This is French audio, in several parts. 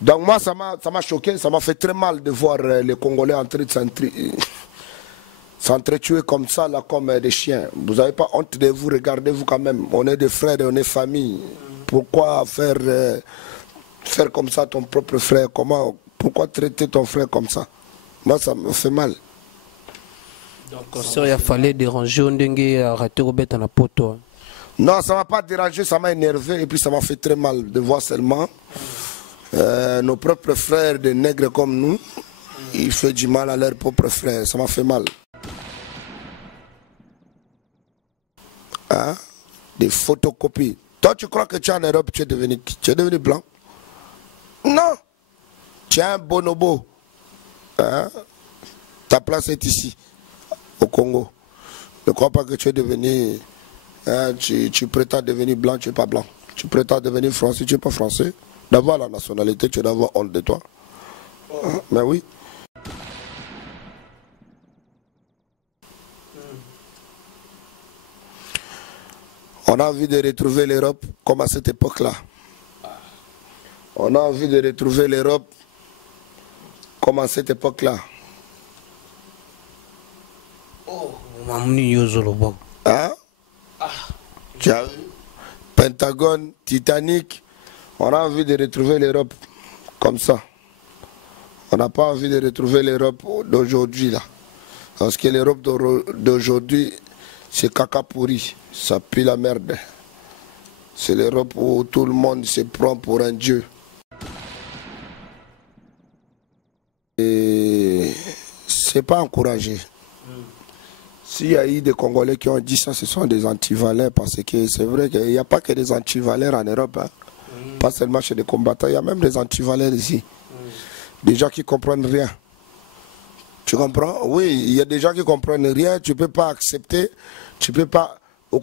Donc moi, ça m'a choqué, ça m'a fait très mal de voir les Congolais en train de s'entretuer comme ça, là, comme des chiens. Vous n'avez pas honte de vous, regardez-vous quand même. On est des frères et on est famille. Pourquoi faire comme ça ton propre frère? Pourquoi traiter ton frère comme ça? Moi, ça me fait mal. Donc, il fallait déranger, on a raté Robert à la poto. Non, ça ne m'a pas dérangé, ça m'a énervé et puis ça m'a fait très mal de voir seulement nos propres frères, des nègres comme nous, ils font du mal à leurs propres frères. Ça m'a fait mal. Hein? Des photocopies. Toi, tu crois que tu es en Europe, tu es devenu blanc? Non. Tu es un bonobo. Hein? Ta place est ici, au Congo. Ne crois pas que tu es devenu... Hein, tu prétends devenir blanc, tu n'es pas blanc. Tu prétends devenir français, tu n'es pas français. D'avoir la nationalité, tu dois avoir honte de toi. Hein? Mais oui. On a envie de retrouver l'Europe comme à cette époque-là. On a envie de retrouver l'Europe comme à cette époque-là. Oh, hein? Tu as vu? Pentagone, Titanic. On a envie de retrouver l'Europe comme ça. On n'a pas envie de retrouver l'Europe d'aujourd'hui là. Parce que l'Europe d'aujourd'hui, c'est caca pourri. Ça pue la merde. C'est l'Europe où tout le monde se prend pour un dieu. Et c'est pas encouragé. S'il y a eu des Congolais qui ont dit ça, ce sont des antivaleurs, parce que c'est vrai qu'il n'y a pas que des antivaleurs en Europe. Hein. Pas seulement chez les combattants, il y a même des antivaleurs ici. Des gens qui ne comprennent rien. Tu comprends? Oui, il y a des gens qui ne comprennent rien, tu ne peux pas accepter, tu ne peux pas... Tu ne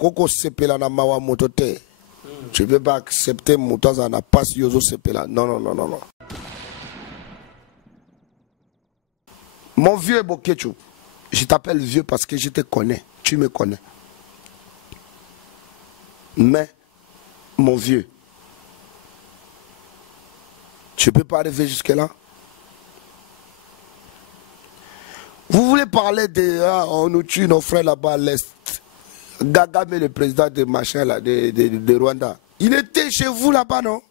peux pas accepter Moutazana pas Yozo Sepela. Non, non, non, non, non. Mon vieux Bokechu, je t'appelle vieux parce que je te connais, tu me connais. Mais, mon vieux, tu ne peux pas arriver jusque-là. Vous voulez parler de... Ah, on nous tue nos frères là-bas à l'Est. Gagame, le président de machin là, de Rwanda. Il était chez vous là-bas, non?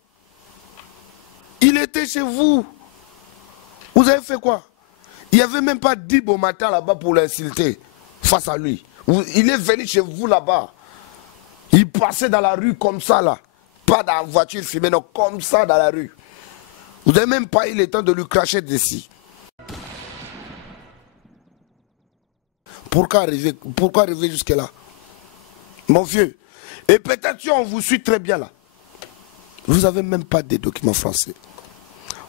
Il était chez vous. Vous avez fait quoi? Il n'y avait même pas dit bon matin là-bas pour l'insulter face à lui. Il est venu chez vous là-bas. Il passait dans la rue comme ça là. Pas dans la voiture filmée, non, comme ça dans la rue. Vous n'avez même pas eu le temps de lui cracher d'ici. Pourquoi arriver jusque-là? Mon vieux. Et peut-être si on vous suit très bien là. Vous n'avez même pas de documents français.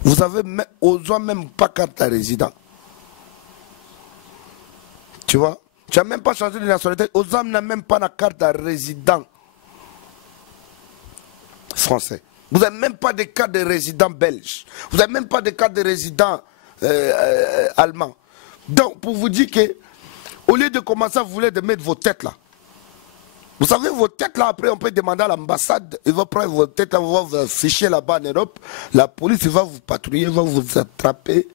Vous avez même pas carte de résident. Tu vois? Tu n'as même pas changé de nationalité. Ozam n'a même pas la carte de résident français. Vous n'avez même pas de carte de résident belge. Vous n'avez même pas de carte de résident allemand. Donc, pour vous dire que, au lieu de commencer à vous voulez de mettre vos têtes là, vous savez, vos têtes là, après, on peut demander à l'ambassade, il va prendre vos têtes, on va vous afficher là-bas en Europe, la police va vous patrouiller, va vous attraper.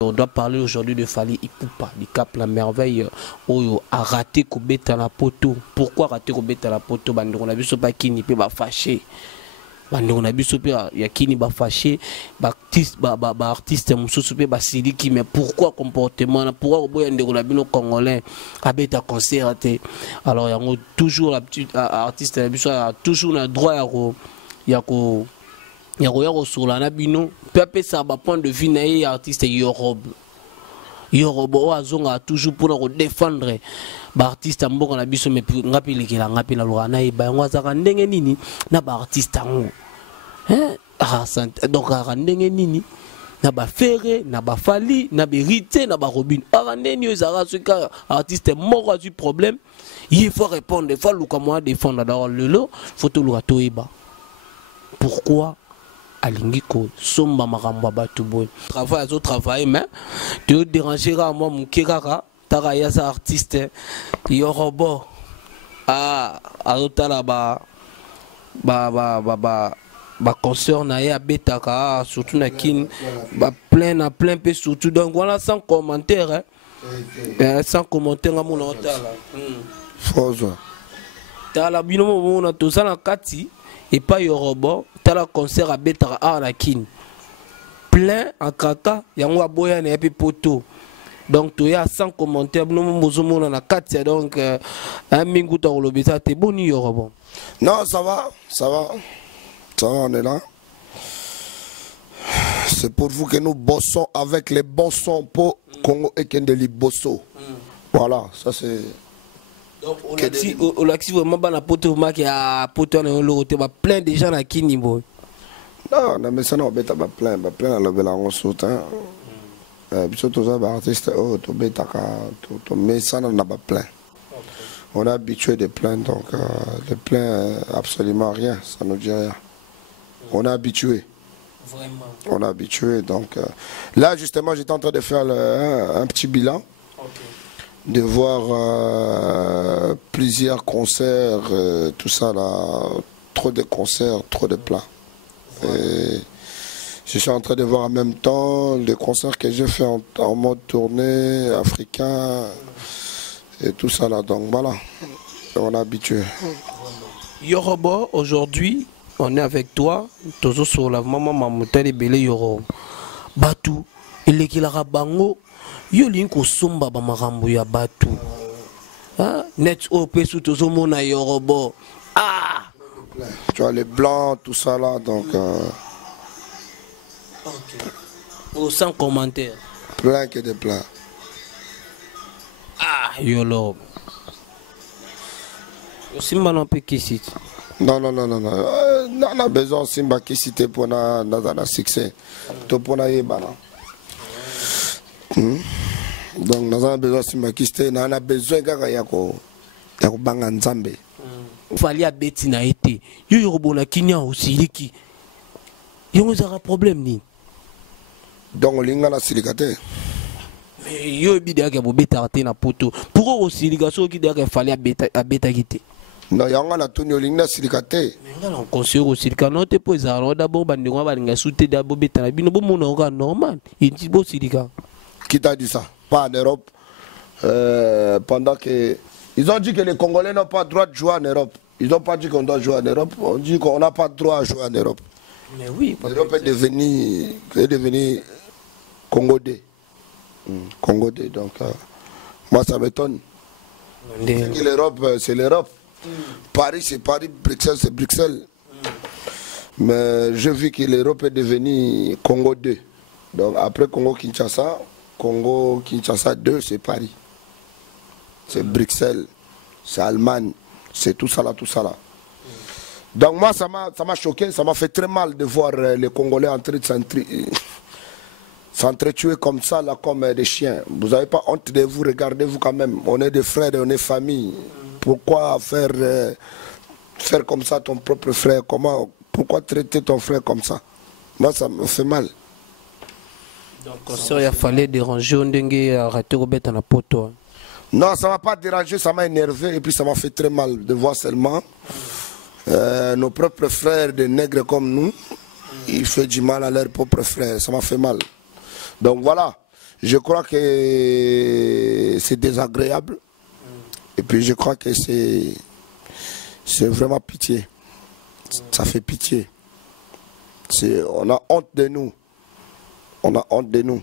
On doit parler aujourd'hui de Fally Ipupa, du Cap La Merveille, où a raté Kobeta la poto. Pourquoi rater Kobeta la poto? On a vu ce pas qui n'y peut pas fâcher. On a vu ce pas qui n'y pas fâché. Artiste qui mais pourquoi comportement? Pourquoi on a vu nos Congolais à bêta concert? Alors il y a toujours la petite artiste a toujours le droit à il y a sur la bino peut ça point de vue naïe artiste Yorob a toujours pour défendre artiste mboka na biso mais ngapi likela ngapi na lwana e ba ngwaza ndenge nini na ba artiste ngo donc ndenge nini na ba Ferré, na ba Fali, na ba Rité, na ba Robin. Arandeni ezara ce cas artiste mort a du problème. Il faut répondre, il faut luka moi défendre dans le lot, faut tout luka toeba. Pourquoi alingi ko somba makambo batu boy. Travail mais tu dérangera moi mon kiraka tara ya sa artiste yorobo. Ah, azotala ba concert na ya betaka surtout na kin ba plein peu surtout donc voilà sans commentaire sans commentaire à mon otala François tala bino mo na to sala kati et pas yorobo tala concert à betaka à la kin plein en kaka yango aboya na epi poto. Donc tu as sans commentaire nous mozomona na kati donc un mingu ta kolobisa te boni yorobo. Non, ça va, on est là. C'est pour vous que nous bossons avec les bons sons pour Congo et Kendeli Bosso. Voilà, ça c'est. Donc on l'active vraiment na poto qui a poto na l'autre plein de gens à Kinimbo. Non, mais ça non, beta plein à la belle en soutien. Surtout ça, artiste, mais ça n'en a pas plein. On est habitué de plaindre, donc de plaindre absolument rien, ça ne nous dit rien. On est habitué. Vraiment. On est habitué, donc là justement j'étais en train de faire un petit bilan, de voir plusieurs concerts, tout ça là, trop de concerts, trop de plats. Et je suis en train de voir en même temps les concerts que j'ai fait en mode tournée africain et tout ça là. Donc voilà, on est habitué. Yorobo, aujourd'hui, on est avec toi. Toujours sur la maman Mamouta de Belé Yoro. Batu, il est qu'il a rabango. Yolinko somba ba marambo ya Batu. Net au pesu toujours mon Yorobo. Ah! Tu vois les blancs, tout ça là, donc. Oh, sans commentaire. Plein que de plats. Ah, yolo. Simba non peut qui non. On a besoin Simba qui cite pour notre succès. Tout pour notre yébana. Donc nous avons besoin Simba qui cite. On a besoin de yako banga nzambe. Fallait à bêti na été. Yo yorobo na kinya aussi liki. Yo zara problème ni. Donc linga na silikate. Mais yo bidé que bobeta raté na poto. Pourquoi aussi ligaso qui derrière fallait à bêta quitter. Non, yanga na tunyo linga silikate. Mais on conseille aussi que non te pose alors d'abord bandingo balinga souté d'abord bêta na bino bo mon normal. Il dit bo silika. Qui t'a dit ça? Pas en Europe. Pendant que ils ont dit que les Congolais n'ont pas le droit de jouer en Europe. Ils n'ont pas dit qu'on doit jouer en Europe. On dit qu'on n'a pas le droit à jouer en Europe. Mais oui, l'Europe est devenue Congo 2. Congo 2, donc moi ça m'étonne. L'Europe, c'est l'Europe. Paris, c'est Paris, Bruxelles, c'est Bruxelles. Mais j'ai vu que l'Europe est devenue Congo 2. Donc après Congo-Kinshasa 2, c'est Paris. C'est Bruxelles, c'est Allemagne, c'est tout ça là. Donc moi, ça m'a choqué, ça m'a fait très mal de voir les Congolais en train de s'entretuer comme ça, là, comme des chiens. Vous n'avez pas honte de vous, regardez-vous quand même. On est des frères et on est famille. Pourquoi faire comme ça ton propre frère? Pourquoi traiter ton frère comme ça? Moi, ça me fait mal. Donc, il a fallu déranger, on a raté Robert en poto. Non, ça ne m'a pas dérangé, ça m'a énervé et puis ça m'a fait très mal de voir seulement nos propres frères, des nègres comme nous, ils font du mal à leurs propres frères. Ça m'a fait mal. Donc voilà, je crois que c'est désagréable. Et puis je crois que c'est vraiment pitié. Ça fait pitié. On a honte de nous. On a honte de nous.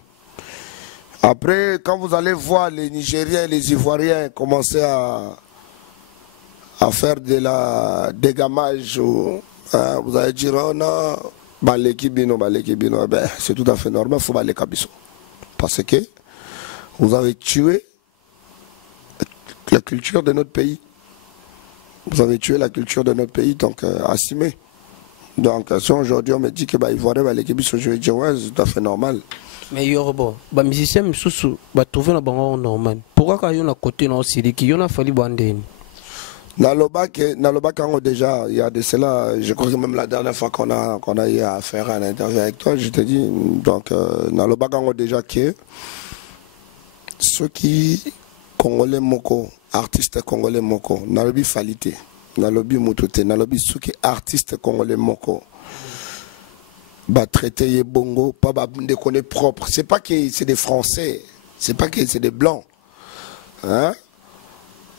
Après, quand vous allez voir les Nigériens et les Ivoiriens commencer à faire de la dégamage, vous allez dire, oh non, c'est tout à fait normal, il faut aller Kabiso. Parce que vous avez tué la culture de notre pays. Vous avez tué la culture de notre pays, donc assumez. Donc, si aujourd'hui on me dit que Ivoirien, l'équipe, je vais dire, ouais, c'est tout à fait normal. Mais Yorobo, les musiciens, ils trouvent un bon normal. Pourquoi quand ils ont à côté, il y a fallu bander? Naloba déjà, il y a de cela, je crois que même la dernière fois qu'on a eu à faire un interview avec toi, je te dis, donc, Naloba Kango déjà que ceux qui, Congolais Moko, artistes Congolais Moko, Nalobi Falite, Nalobi Moutoute, Nalobi ceux qui artistes Congolais Moko, bah traiter les bongo, pas de connaître propre, c'est pas que c'est des Français, c'est pas que c'est des Blancs, hein?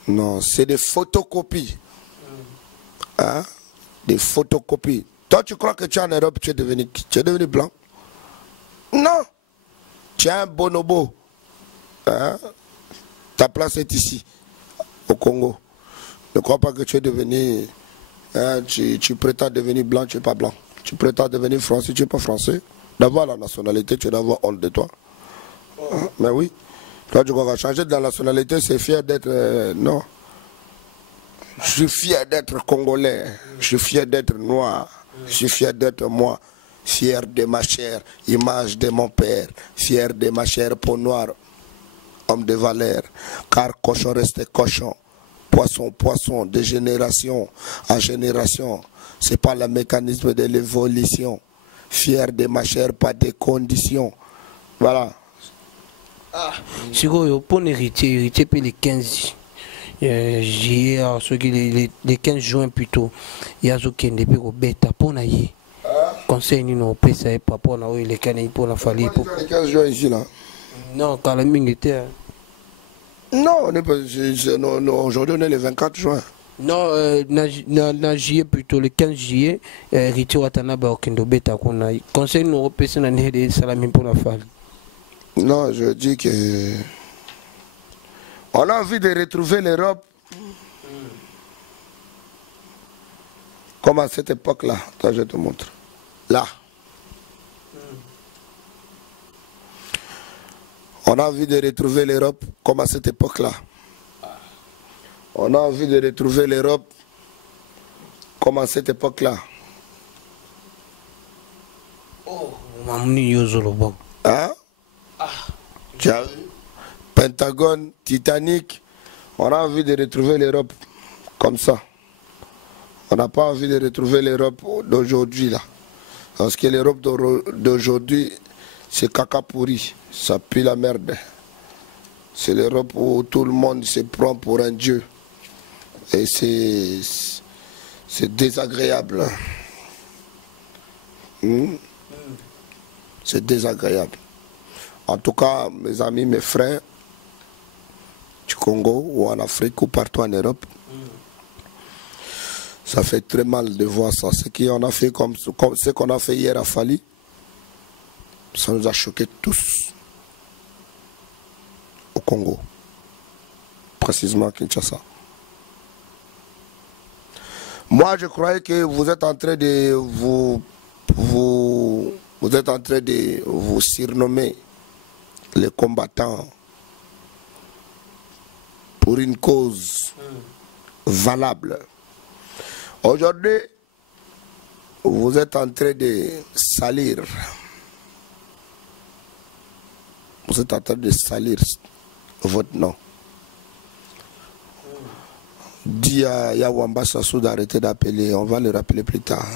Non, c'est des photocopies. Hein? Des photocopies. Toi, tu crois que tu es en Europe, tu es devenu blanc? Non. Tu es un bonobo. Hein? Ta place est ici, au Congo. Ne crois pas que tu es devenu... Hein, tu prétends devenir blanc, tu n'es pas blanc. Tu prétends devenir français, tu n'es pas français. D'avoir la nationalité, tu dois avoir honte de toi. Hein? Mais oui. Toi, tu vas changer de la nationalité, c'est fier d'être... non. Je suis fier d'être congolais. Je suis fier d'être noir. Je suis fier d'être moi. Fier de ma chair, image de mon père. Fier de ma chair, peau noire, homme de valeur. Car cochon reste cochon. Poisson, poisson, de génération en génération. C'est pas le mécanisme de l'évolution. Fier de ma chair, pas de conditions. Voilà. Si vous pour héritier puis les 15 juillet, les 15 juin plutôt, il y a ce qui est depuis au bêta pour naïe. Conseil nous pèse pas pour naïe les canets pour la famille. Les 15 juin ici là. Non, quand la mine était. Non, on est pas. Non, aujourd'hui on est le 24 juin. Non, na juillet plutôt le 15 juillet, héritier Watanaba au Kendo bêta qu'on a. Conseil nous pèse na né salamine pour la famille. Non, je dis que on a envie de retrouver l'Europe comme à cette époque-là. Toi, je te montre. Là. On a envie de retrouver l'Europe comme à cette époque-là. On a envie de retrouver l'Europe comme à cette époque-là. Oh, Mamni Yozolobo. Hein? Tu as vu? Pentagone, Titanic, on a envie de retrouver l'Europe comme ça. On n'a pas envie de retrouver l'Europe d'aujourd'hui là. Parce que l'Europe d'aujourd'hui, c'est caca pourri, ça pue la merde. C'est l'Europe où tout le monde se prend pour un dieu. Et c'est désagréable. C'est désagréable. En tout cas, mes amis, mes frères, du Congo ou en Afrique ou partout en Europe, ça fait très mal de voir ça. Ce qu'on a fait comme ce qu'on a fait hier à Fali, ça nous a choqués tous au Congo, précisément à Kinshasa. Moi, je croyais que vous êtes en train de vous êtes en train de vous surnommer les combattants pour une cause valable. Aujourd'hui, vous êtes en train de salir. Vous êtes en train de salir votre nom. Dis à Yawamba Sassou d'arrêter d'appeler. On va le rappeler plus tard.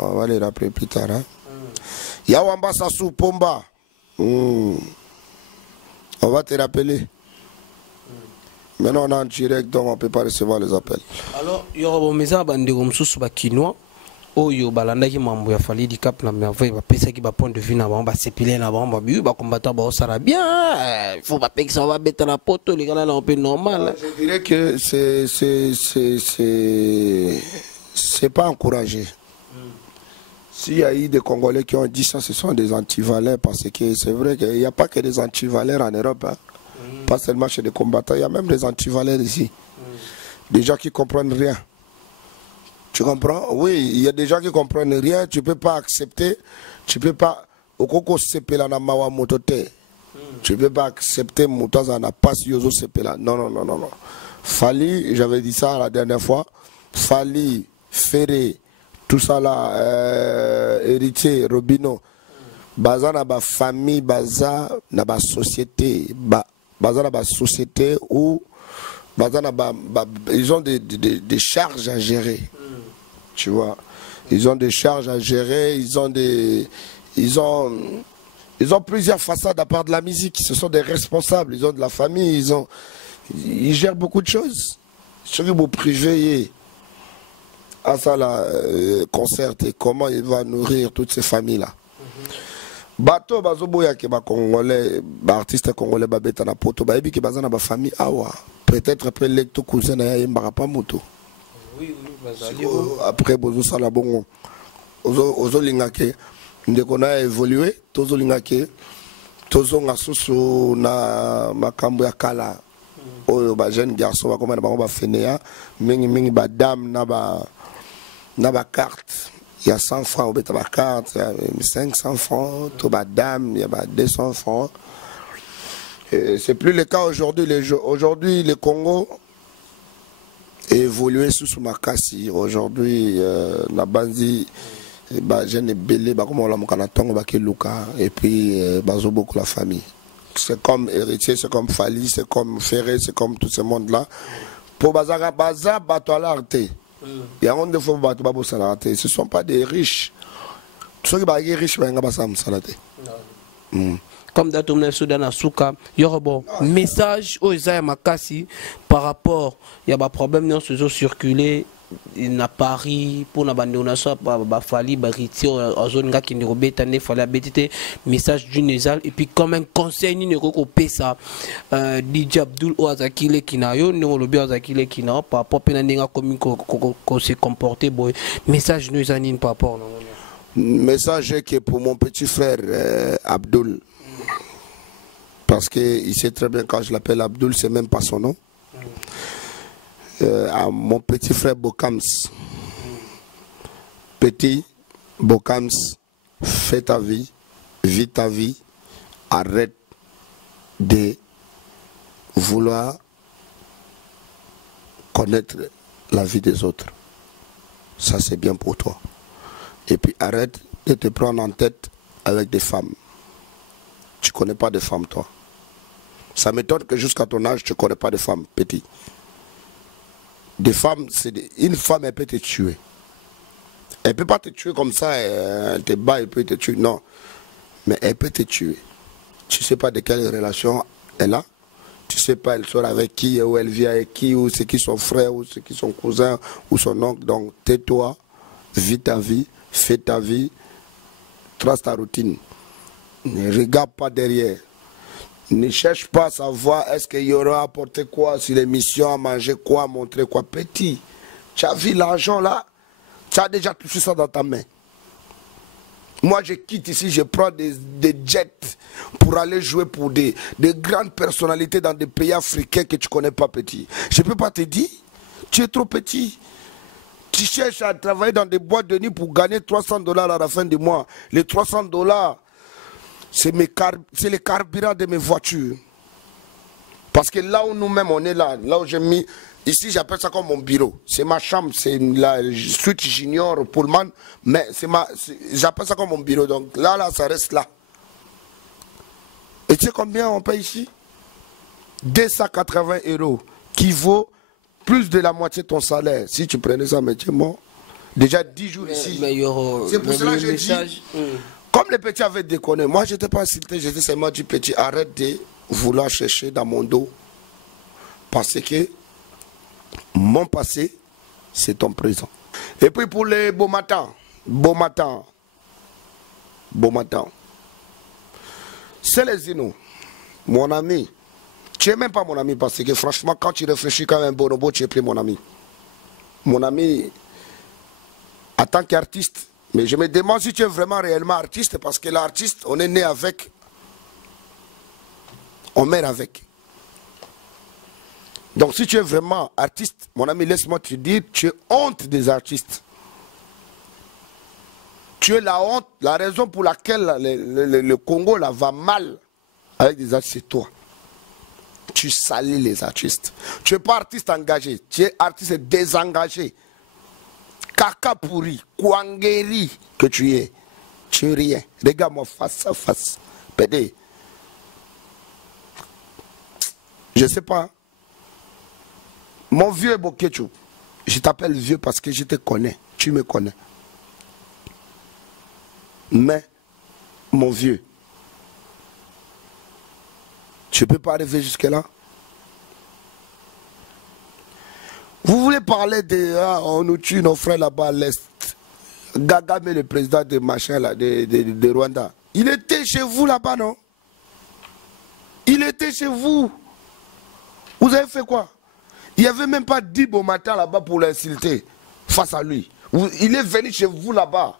On va le rappeler plus tard. Hein? Yawamba Sassou Pomba. On va te rappeler. Maintenant, on est en direct, donc on ne peut pas recevoir les appels. Alors, il y aura des gens qui sont chinois. Oyo balandaki mambo ya Fally di Cap na merveille ba pesa ki ba point de vue na ba sepilé na ba ba combattant ba sara bien il faut pas que ça va mettre la poto les gars là un peu normal. Je dirais que c'est pas encouragé. S'il y a eu des Congolais qui ont dit ça, ce sont des antivaleurs parce que c'est vrai qu'il n'y a pas que des antivaleurs en Europe, hein. Pas seulement chez les combattants, il y a même des antivaleurs ici. Des gens qui comprennent rien. Tu comprends? Oui, il y a des gens qui ne comprennent rien, tu ne peux pas accepter, tu ne peux pas... Tu ne peux pas accepter Moutazana pas si Yozo Sepela. Non. Fally, j'avais dit ça la dernière fois, Fally, Ferré, tout ça là, héritier, Robino, baza na ba famille, baza na ba société, baza na ba société où baza na ba, ils ont des charges à gérer, tu vois. Ils ont des charges à gérer, ils ont plusieurs façades à part de la musique. Ce sont des responsables, ils ont de la famille, ils gèrent beaucoup de choses. Ce que vous privez à ça là, concert et comment il va nourrir toutes ces familles là. Bato bazoboya ke ba congolais, ba artiste congolais ba beta na poto ba ebi ke bazana ba famille awa. Peut-être après lecto cousin na yemba pas moto. Oui, bazali. Après bozo sala bongo. Ozo lingake ndeko na évoluer, tozo lingake tozo ngasusu na makambo ya kala. Oyo ba jeune garçon ba comme na ba fenea, mingi ba dame na ba carte. Il y a 100 francs au bêta carte, il y a 500 francs, tout bas dame, il y a 200 francs. C'est plus le cas aujourd'hui. Aujourd'hui, le Congo est évolué sous Makassi. Aujourd'hui, la bandi, jeune belé, comme on l'a dit, Luka, et puis bazo beaucoup la famille. C'est comme héritier, c'est comme Fali, c'est comme Ferré, c'est comme tout ce monde-là. Pour Bazaga, Baza, bateau à l'arté. Il y a un de fois bateau salaraté. Ce ne sont pas des riches. Ceux qui sont riches, ils ne sont pas salaraté. Comme datum na Soudan à Souka, il y a un message aux Isaïa Makassi par rapport, il y a un problème dans ce circulé. Na Paris pour na bande on a ça ba fali ba riti en zone nga qui ne robeta ne fallait abetite message du nasal et puis comme un conseil ni ne ko pesa DJ Abdul Oazakile kinayo ne lobi Oazakile kina par rapport pena ninga comme ko se comporter boy message nous anine par rapport message qui est pour mon petit frère Abdul parce que il sait très bien quand je l'appelle Abdul c'est même pas son nom. À mon petit frère Bokams. Petit Bokams, fais ta vie, vis ta vie, arrête de vouloir connaître la vie des autres. Ça c'est bien pour toi. Et puis arrête de te prendre en tête avec des femmes. Tu ne connais pas de femmes toi. Ça m'étonne que jusqu'à ton âge tu ne connais pas de femmes, petit. Des femmes, une femme, elle peut te tuer. Elle ne peut pas te tuer comme ça, elle te bat, elle peut te tuer, non. Mais elle peut te tuer. Tu ne sais pas de quelle relation elle a. Tu ne sais pas elle sort avec qui, ou elle vit avec qui, ou c'est qui son frère, ou c'est qui son cousin, ou son oncle. Donc tais-toi, vis ta vie, fais ta vie, trace ta routine. Ne regarde pas derrière. Ne cherche pas à savoir est-ce qu'il y aura apporté quoi sur l'émission, à manger quoi, à montrer quoi. Petit, tu as vu l'argent là, tu as déjà touché ça dans ta main. Moi je quitte ici, je prends des jets pour aller jouer pour des grandes personnalités dans des pays africains que tu ne connais pas, petit. Je ne peux pas te dire, tu es trop petit. Tu cherches à travailler dans des boîtes de nuit pour gagner $300 à la fin du mois. Les $300, c'est les carburants de mes voitures. Parce que là où nous-mêmes on est là où j'ai mis, ici j'appelle ça comme mon bureau. C'est ma chambre, c'est la suite junior Pullman, mais j'appelle ça comme mon bureau. Donc là, ça reste là. Et tu sais combien on paye ici? 280 €, qui vaut plus de la moitié de ton salaire. Si tu prenais ça, mais tu es mort. Déjà 10 jours ici. C'est pour cela que j'ai dit. Comme les petits avaient déconné, moi je n'étais pas insulté, j'étais seulement dit petit, arrête de vouloir chercher dans mon dos. Parce que mon passé, c'est ton présent. Et puis pour les beaux matins, c'est les Zino, mon ami. Tu n'es même pas mon ami parce que franchement, quand tu réfléchis comme un bonobo, tu n'es plus mon ami. Mon ami, en tant qu'artiste, mais je me demande si tu es vraiment réellement artiste, parce que l'artiste, on est né avec, on meurt avec. Donc si tu es vraiment artiste, mon ami, laisse-moi te dire, tu es honte des artistes. Tu es la honte, la raison pour laquelle le Congo là, va mal avec des artistes, c'est toi. Tu salis les artistes. Tu n'es pas artiste engagé, tu es artiste désengagé. caca pourri, Kwangeri que tu es rien. Regarde-moi face à face. Pédé. Je sais pas. Mon vieux Bokechu, je t'appelle vieux parce que je te connais. Tu me connais. Mais, mon vieux, tu peux pas arriver jusque-là. Vous voulez parler de... on nous tue nos frères là-bas à l'Est. Kagame, le président de machin là, de Rwanda. Il était chez vous là-bas, non? Il était chez vous. Vous avez fait quoi? Il n'y avait même pas 10 beaux matins là-bas pour l'insulter face à lui. Il est venu chez vous là-bas.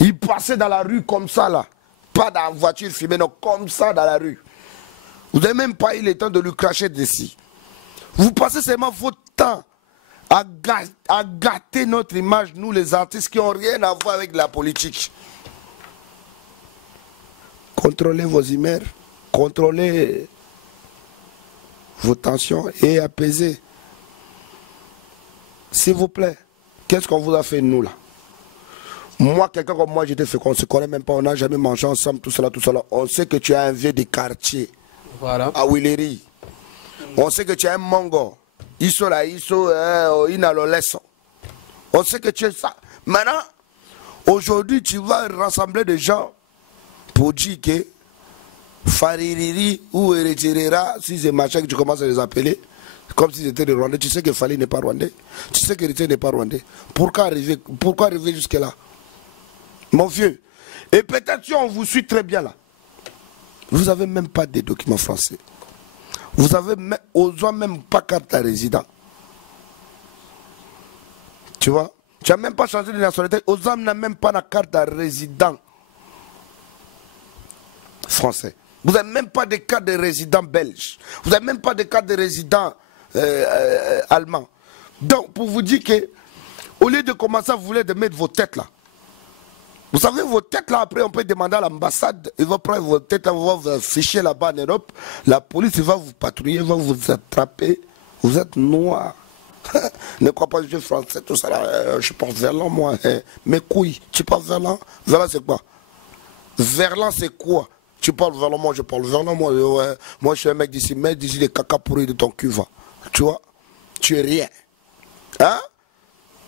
Il passait dans la rue comme ça là. Pas dans la voiture filmée, non, comme ça dans la rue. Vous n'avez même pas eu le temps de lui cracher d'ici. Vous passez seulement votre temps à gâter notre image, nous les artistes qui n'ont rien à voir avec la politique. Contrôlez vos humeurs, contrôlez vos tensions et apaisez. S'il vous plaît, qu'est-ce qu'on vous a fait nous là? Moi, quelqu'un comme moi, j'étais fait qu'on ne se connaît même pas, on n'a jamais mangé ensemble, tout cela, tout cela. On sait que tu es un vieux des quartiers. Voilà. À Willery. On sait que tu es un mongo. On sait que tu es ça. Maintenant, aujourd'hui, tu vas rassembler des gens pour dire que Faririri ou Eretirera, si c'est machin que tu commences à les appeler, comme si c'était des Rwandais. Tu sais que Fali n'est pas Rwandais. Tu sais que Eritrea n'est pas Rwandais. Pourquoi arriver jusque-là? Mon vieux. Et peut-être si on vous suit très bien là. Vous n'avez même pas de documents français. Vous n'avez même pas carte de résident. Tu vois? Tu n'as même pas changé de nationalité. Ozam n'a même pas la carte de résident français. Vous n'avez même pas de carte de résident belge. Vous n'avez même pas de carte de résident allemand. Donc, pour vous dire que, au lieu de commencer à vouloir mettre vos têtes là, vous savez, vos têtes là, après, on peut demander à l'ambassade, ils vont prendre vos têtes, ils vont vous ficher là-bas en Europe, la police va vous patrouiller, va vous attraper, vous êtes noir. Ne crois pas que je suis français, tout ça là, je parle verlan moi. Mes couilles, tu parles verlan? Verlan c'est quoi? Verlan c'est quoi? Tu parles verlan, moi je parle verlan, moi. Ouais. Moi je suis un mec d'ici, mais d'ici les caca pourris de ton cul va. Tu vois? Tu es rien. Hein?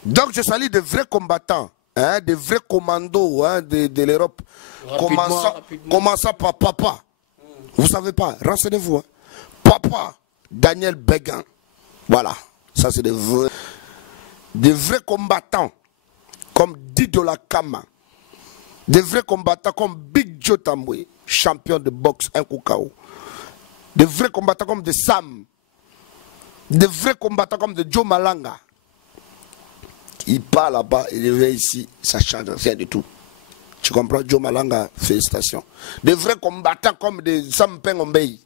Donc je salue de vrais combattants. Hein, des vrais commandos hein, de l'Europe. Commençant par papa. Vous savez pas, renseignez-vous. Hein. Papa, Daniel Béguin. Voilà, ça c'est des vrais combattants comme Dido Lakama. Des vrais combattants comme Big Joe Tambwe, champion de boxe, un coup KO. Des vrais combattants comme de Sam. Des vrais combattants comme de Joe Malanga. Il part là-bas, il revient ici, ça change rien du tout. Tu comprends, Joe Malanga, félicitations. Des vrais combattants comme des Sam Pengombei.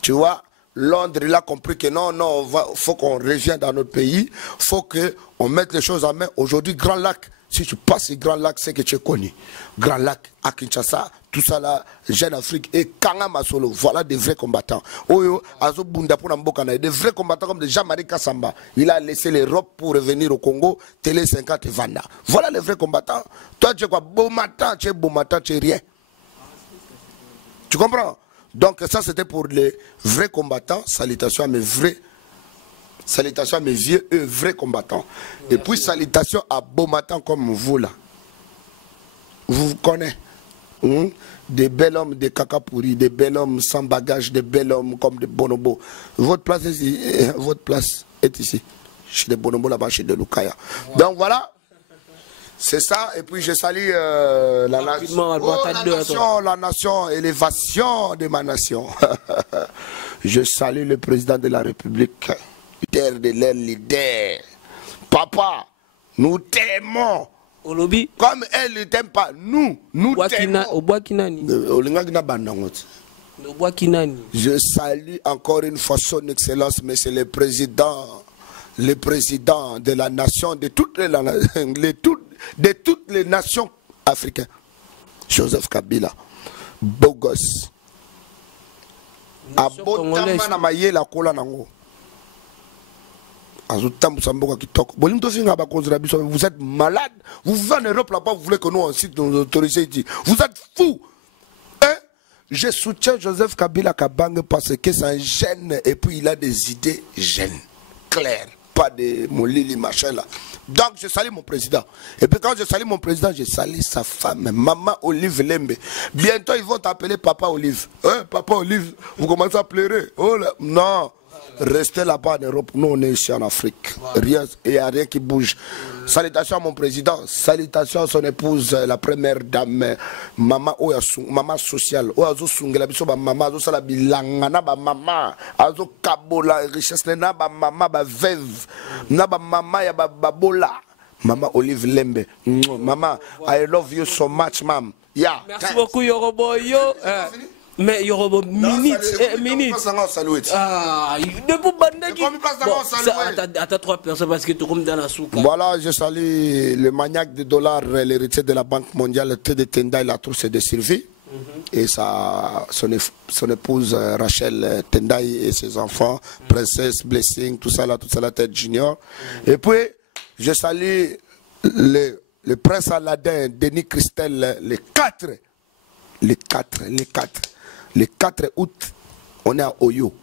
Tu vois, Londres, il a compris que non, il faut qu'on revienne dans notre pays, il faut qu'on mette les choses en main. Aujourd'hui, Grand Lac, si tu passes Grand Lac, c'est que tu es connu. Grand Lac, à Kinshasa, tout ça là, Jeune Afrique et Kangama Solo, voilà des vrais combattants. Oyo, Azo Bunda pour Mbokana, des vrais combattants comme de Jean-Marie Kassamba. Il a laissé l'Europe pour revenir au Congo, Télé 50 et Vanda. Voilà les vrais combattants. Toi, tu es quoi? Beau matin, tu es rien. Tu comprends? Donc ça c'était pour les vrais combattants. Salutations à mes vieux vrais combattants. Et puis salutations à beaux matins comme vous là. Vous connaissez des bels hommes, des caca pourris, des bels hommes sans bagage, des bels hommes comme des bonobos. Votre place est ici. Votre place est ici. Chez des bonobos là-bas, chez des Lukaya. Donc voilà. C'est ça, et puis je salue la nation, la nation, élévation de ma nation. Je salue le président de la République, leader de l'air leader. Papa, nous t'aimons. Comme elle ne t'aime pas, nous t'aimons. Je salue encore une fois son excellence, monsieur le président de la nation, de toutes les nations africaines. Joseph Kabila, beau gosse. vous êtes malade. Vous vivez en Europe là-bas, vous voulez que nous ensuite nous autorisions ici. Vous êtes fous. Hein? Je soutiens Joseph Kabila Kabange parce que c'est un jeune et puis il a des idées jeunes, claires, pas de molili machin là. Donc je salue mon président. Et puis quand je salue mon président, je salue sa femme, Maman Olive Lembe. Bientôt ils vont t'appeler Papa Olive. Hein? Papa Olive, vous commencez à pleurer. Oh là, non. Restez là-bas en Europe, nous on est ici en Afrique. Rien, il n'y a rien qui bouge. Salutations à mon président, salutations à son épouse, la première dame, maman sociale. Oyazo sungela biso ba mama, azo sala bilanga na ba mama, azo kabola richesse na ba mama ba veuve, na ba mama ya ba bola. Maman Olive Lembe, maman, I love you so much, mam. Yeah. Merci beaucoup Yoroboyo. Mais il y aura minutes. Ah, attends 3 personnes parce que tu comme dans la soupe. Voilà, je salue le maniaque de dollars, l'héritier de la Banque mondiale, de Tendai, la trousse de Sylvie. Et son épouse Rachel Tendai et ses enfants, Princesse, Blessing, tout ça, la tête junior. Et puis, je salue le prince Aladdin, Denis Christel, les 4 août, on est à Oyo.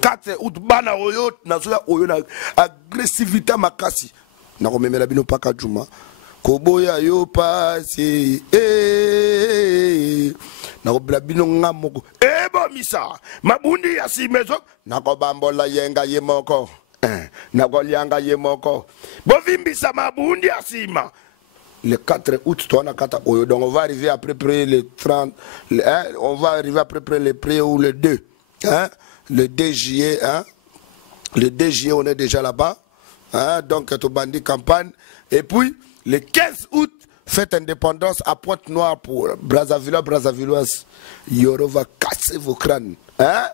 4 août, bana Oyo, nazoya Oyo na agressivité makasi. Na komemela bino paka juma. Koboya yo pasi. Na kobla bino ngamoko. Bo misa, mabundi ya si mezo. Na kobambola yenga yemoko. Na kolyanga yemoko. Bovimbisa mabundi ya sima. Le 4 août, donc on va arriver à peu près le 30, on va arriver à peu près le prix ou le 2, hein? Le 2 juillet, hein? Le 2 juillet, on est déjà là-bas, hein? Donc tout bandit campagne. Et puis, le 15 août, fête indépendance à Pointe-Noire pour Brazzavilloise. Yoro va casser vos crânes, hein?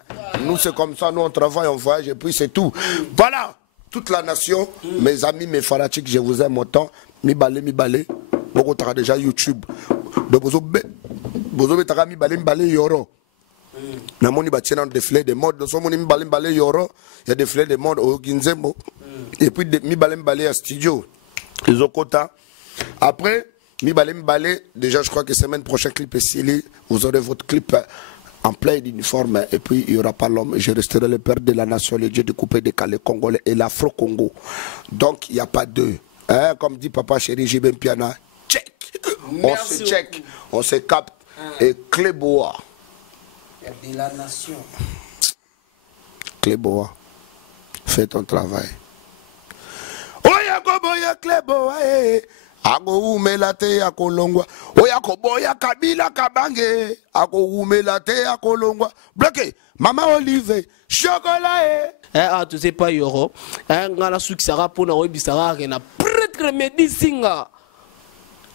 Nous, c'est comme ça, nous on travaille, on voyage, et puis c'est tout. Voilà, toute la nation, mes amis, mes fanatiques, je vous aime autant. Mi balé, beaucoup t'as déjà YouTube. Donc bozo t'as mi balé yoro. Na moni batien en défilé de mode. Donc moni mi balé yoro. Il y a défilé de mode au Ginzembo. Et puis mi balé à studio. Les Okota. Après mi balé. Déjà je crois que semaine prochaine clip est scellé. Vous aurez votre clip en plein d'uniforme. Et puis il n'y aura pas l'homme. Je resterai le père de la nation, le dieu de couper décalé congolais et l'Afro-Congo. Donc il n'y a pas deux. Hein, comme dit papa chéri Jibem Piana, check. On se check, on se capte. Et Cléboa. De la nation. Cléboa, fais ton travail. Oya koboya Cléboa, ako umelate akolongwa. Oya koboya Kabila Kabange, ako umelate akolongwa. Bloqué, Maman Olive, chocolat. Tu sais pas Yoro. Ngala suki sara pona webisara na prêtre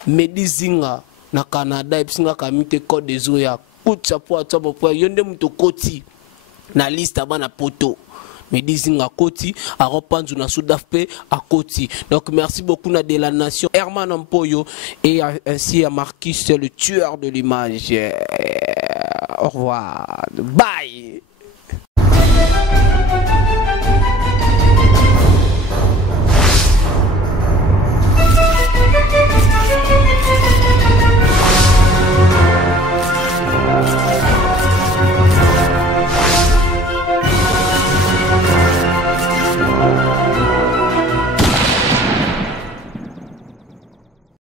Medizinga na Canada epsinga kamite code des oya kutsa po atabo po yonde muto koti na liste bana poto Medizinga koti a repandu na Soudafpe à koti. Donc merci beaucoup na de la nation Herman Ampoyo et ainsi à Marquis le tueur de l'image. Au revoir. Bye.